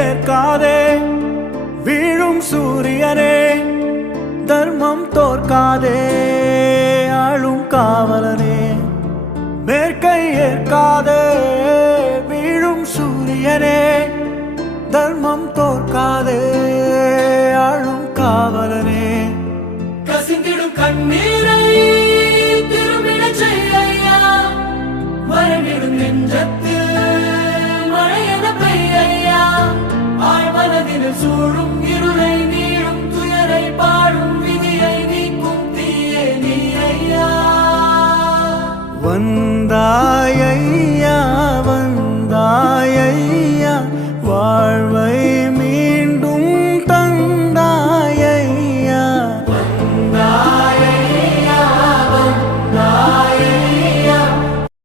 ஏற்காதே வீழும் சூரியனே தர்மம் தோற்காதே ஆளும் காவலனே மேற்கை ஏற்காதே வீழும் சூரியனே தர்மம் தோற்காதே ஆளும் காவலனே கசிந்திடும் கண்ணீரை திரும்பிடச் செய்யா மறைவிடும் நெஞ்சத்தில் மழையென பெய்யா ஆழ்மனதினில் சூழும் இருளை நீளும் துயரை பாடும் விதியை நீக்கும் தீயே நீ ஐயா வந்தாய் ஐயா